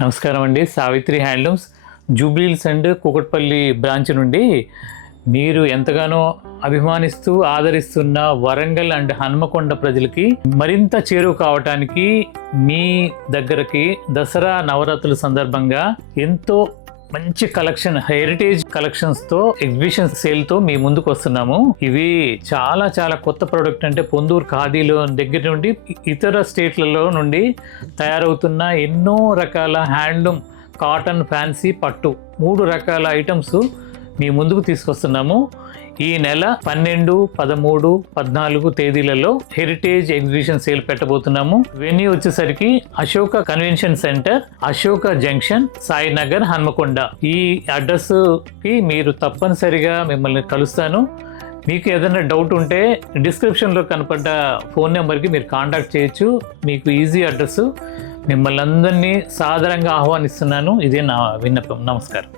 నమస్కారం అండి. Savitri handlooms Jubilee Hills and Kukatpally branch నుండి మీరు ఎంతగానో అభిమానిస్తూ ఆదరిస్తున్న వరంగల్ అండ్ హన్మకొండ ప్రజలకి మరింత చేరువ కావటానికి మీ దగ్గరకి దసరా నవరాత్రుల సందర్భంగా ఎంతో మంచి కలెక్షన్, హెరిటేజ్ కలెక్షన్స్ తో ఎగ్జిబిషన్ సేల్ తో మీ ముందుకు వస్తున్నాము. ఇవి చాలా చాలా కొత్త ప్రోడక్ట్. అంటే పొందూరు ఖాదీలో దగ్గర నుండి ఇతర స్టేట్లలో నుండి తయారవుతున్న ఎన్నో రకాల హ్యాండ్లూమ్, కాటన్, ఫ్యాన్సీ, పట్టు 3 రకాల ఐటమ్స్ మీ ముందుకు తీసుకొస్తున్నాము. ఈ నెల 12, 13, 14 తేదీలలో హెరిటేజ్ ఎగ్జిబిషన్ సేల్ పెట్టబోతున్నాము. వెన్యూ వచ్చేసరికి Ashoka convention centre, Ashoka junction, Sainagar, Hanamkonda. ఈ అడ్రస్ కి మీరు తప్పనిసరిగా మిమ్మల్ని కలుస్తాను. మీకు ఏదైనా డౌట్ ఉంటే డిస్క్రిప్షన్లో కనపడ్డ ఫోన్ నెంబర్కి మీరు కాంటాక్ట్ చేయొచ్చు. మీకు ఈజీ అడ్రస్. మిమ్మల్ని అందరినీ సాదరంగా ఆహ్వానిస్తున్నాను. ఇదే నా విన్నపం. నమస్కారం.